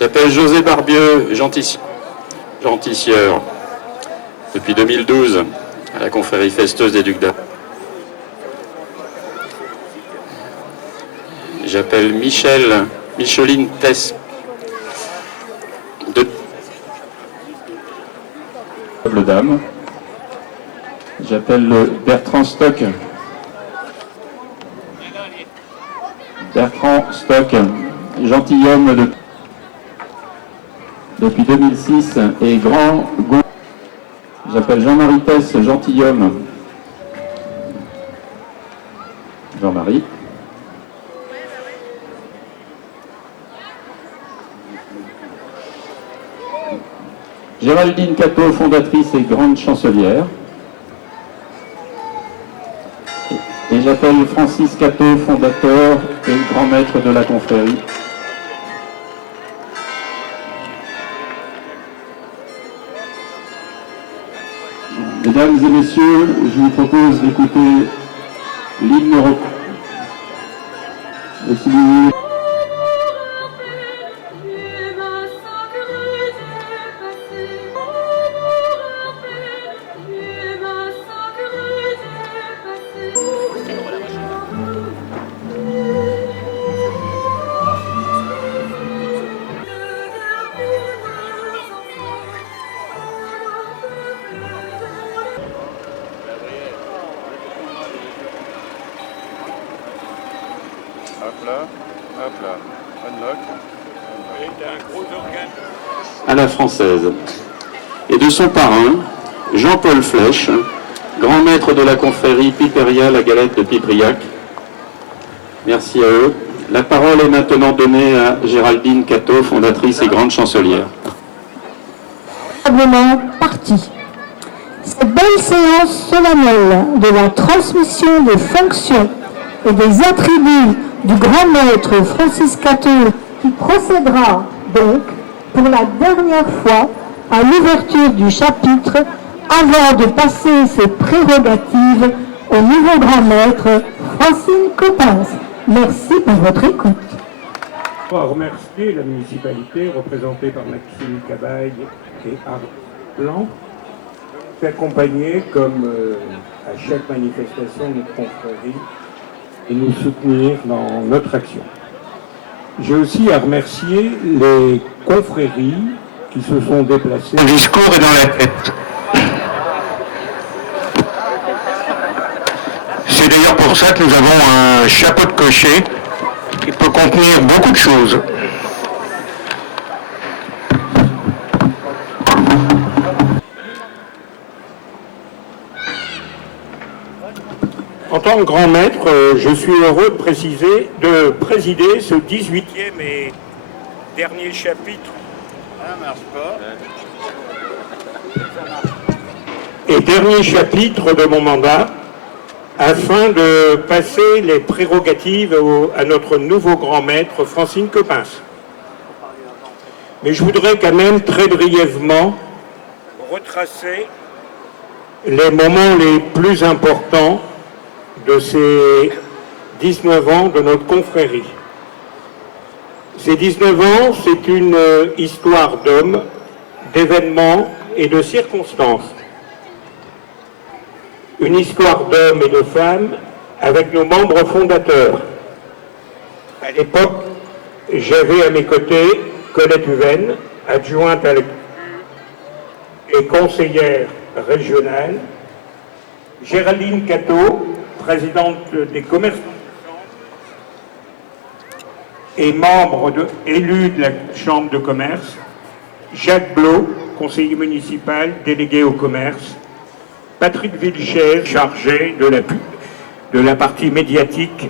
J'appelle José Barbieux, genticieur, depuis 2012, à la confrérie festeuse des Ducs d'Albe. J'appelle Micheline Tess, de Dame. J'appelle Bertrand Stock. Bertrand Stock, gentilhomme depuis 2006 et grand. J'appelle Jean-Marie Tess, gentilhomme. Jean-Marie. Géraldine Cateau, fondatrice et grande chancelière. Et j'appelle Francis Cateau, fondateur et grand maître de la confrérie. Mesdames et messieurs, je vous propose d'écouter l'hymne européen. Et si vous voulez... Hop là, unlock. à la française. Et de son parrain, Jean-Paul Flèche, grand maître de la confrérie Piperia, la galette de Pipriac. Merci à eux. La parole est maintenant donnée à Géraldine Cateau, fondatrice et grande chancelière. Partie. Cette belle séance solennelle de la transmission des fonctions et des attributs du grand maître Francis Cateau, qui procédera donc pour la dernière fois à l'ouverture du chapitre avant de passer ses prérogatives au nouveau grand maître Francine Coppens. Merci pour votre écoute. Je dois remercier la municipalité représentée par Maxime Cabaye et Art Blanc d'accompagner comme à chaque manifestation de notre confrérie et nous soutenir dans notre action. J'ai aussi à remercier les confréries qui se sont déplacées. Le discours est dans la tête. C'est d'ailleurs pour ça que nous avons un chapeau de cocher qui peut contenir beaucoup de choses. En tant que grand maître, je suis heureux de présider ce 18e et dernier chapitre. Ça marche pas. Et dernier chapitre de mon mandat, afin de passer les prérogatives à notre nouveau grand maître, Francine Coppens. Mais je voudrais quand même très brièvement retracer les moments les plus importants de ces 19 ans de notre confrérie. Ces 19 ans, c'est une histoire d'hommes, d'événements et de circonstances. Une histoire d'hommes et de femmes avec nos membres fondateurs. À l'époque, j'avais à mes côtés Colette Huven, adjointe à et conseillère régionale, Géraldine Cateau, présidente des commerces et membre élu de la Chambre de commerce, Jacques Blot, conseiller municipal, délégué au commerce, Patrick Vilcher, chargé de la partie médiatique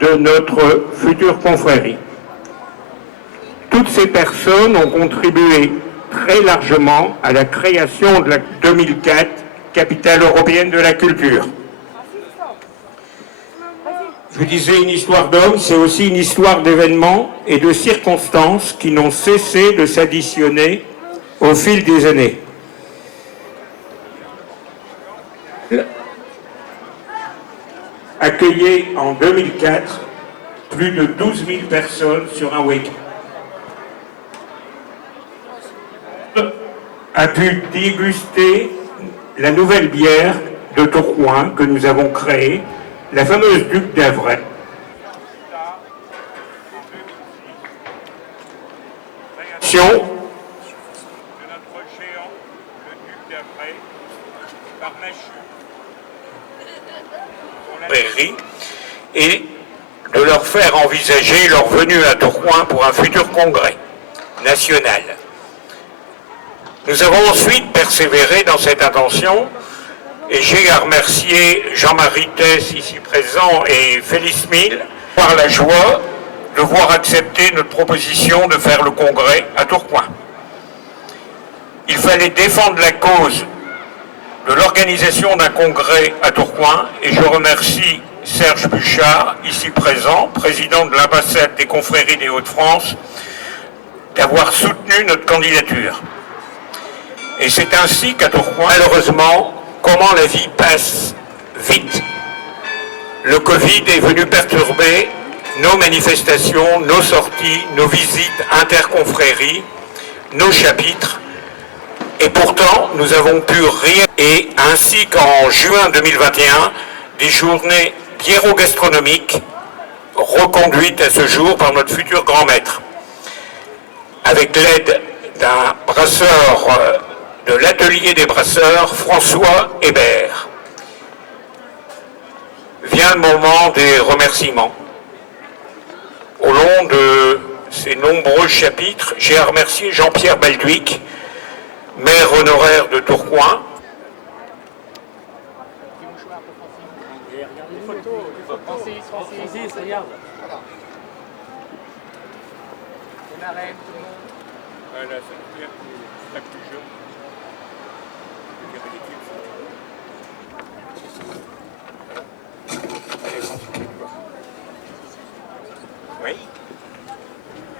de notre future confrérie. Toutes ces personnes ont contribué très largement à la création de la 2004 capitale européenne de la culture. Je vous disais, une histoire d'hommes, c'est aussi une histoire d'événements et de circonstances qui n'ont cessé de s'additionner au fil des années. Accueillir en 2004 plus de 12 000 personnes sur un week-end. a pu déguster la nouvelle bière de Tourcoing que nous avons créée, la fameuse Duc d'Avray. Création de notre géant, le Duc d'Avray, par Machu, pour la prairie, et de leur faire envisager leur venue à Tourcoing pour un futur congrès national. Nous avons ensuite persévéré dans cette intention et j'ai à remercier Jean-Marie Tess, ici présent, et Félix Mille, par la joie de voir accepter notre proposition de faire le congrès à Tourcoing. Il fallait défendre la cause de l'organisation d'un congrès à Tourcoing et je remercie Serge Buchard, ici présent, président de l'ambassade des confréries des Hauts-de-France, d'avoir soutenu notre candidature. Et c'est ainsi qu'à Tourcoing, malheureusement, comment la vie passe vite. Le Covid est venu perturber nos manifestations, nos sorties, nos visites interconfréries, nos chapitres. Et pourtant, nous avons pu rien. Et ainsi qu'en juin 2021, des journées biéro-gastronomiques reconduites à ce jour par notre futur grand maître. Avec l'aide d'un brasseur de l'atelier des brasseurs, François Hébert. Vient le moment des remerciements. Au long de ces nombreux chapitres, j'ai à remercier Jean-Pierre Balduic, maire honoraire de Tourcoing. Oui.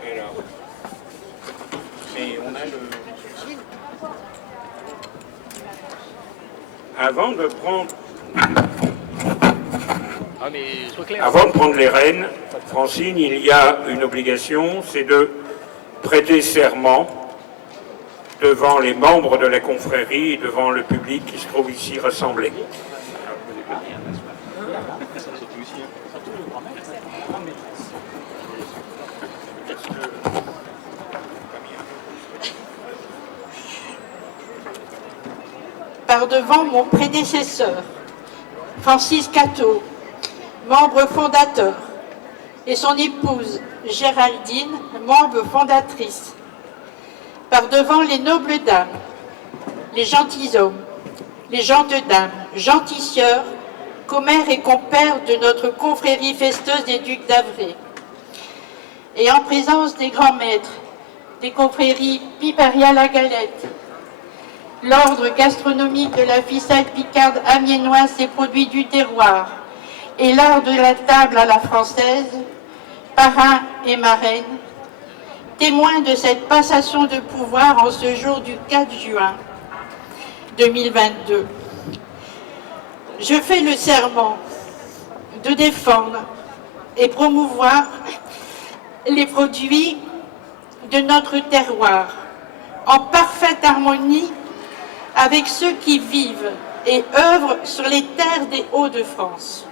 Et là. Mais on a le... Avant de prendre les rênes, Francine, il y a une obligation, c'est de prêter serment devant les membres de la confrérie et devant le public qui se trouve ici rassemblé. Par devant mon prédécesseur, Francis Cateau, membre fondateur, et son épouse Géraldine, membre fondatrice. Par devant les nobles dames, les gentilshommes, les gentes dames, genticieurs, commères et compères de notre confrérie festeuse des Ducs d'Avray. Et en présence des grands maîtres, des confréries Piperia-la-Galette, l'ordre gastronomique de la ficelle picarde amiénoise et produits du terroir, et l'art de la table à la française, parrain et marraine, témoins de cette passation de pouvoir en ce jour du 4 juin 2022. Je fais le serment de défendre et promouvoir les produits de notre terroir en parfaite harmonie avec ceux qui vivent et œuvrent sur les terres des Hauts-de-France.